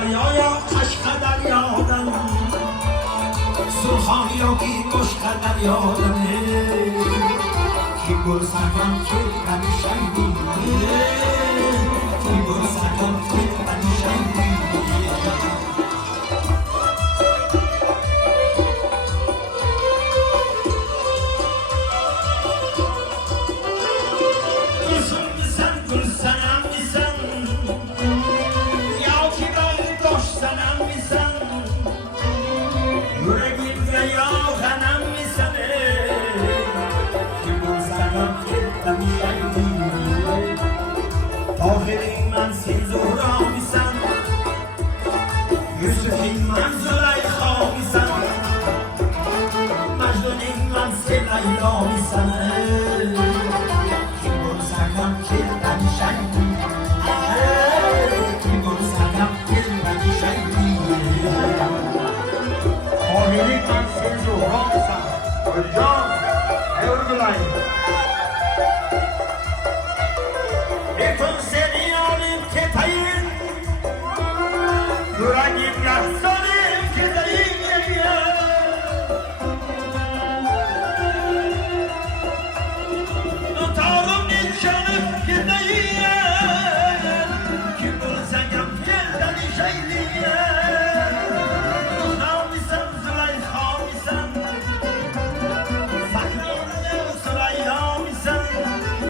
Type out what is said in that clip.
دریایا عشق دریادم سرخانی و کی مشق دریادمه کی گل سکم کی کنشنگی کی گل سکم کی کنشنگی آخرین من سیزورا میسم یوسفین من زلیخا میسم مجنونین من سلیلا میسم کی گل سکم کی قنشنگی کی گل سکم کی قنشنگی آخرین من سیزورا میسم گلجان اورگلای Bütün seni alıp ketayım Yüreğim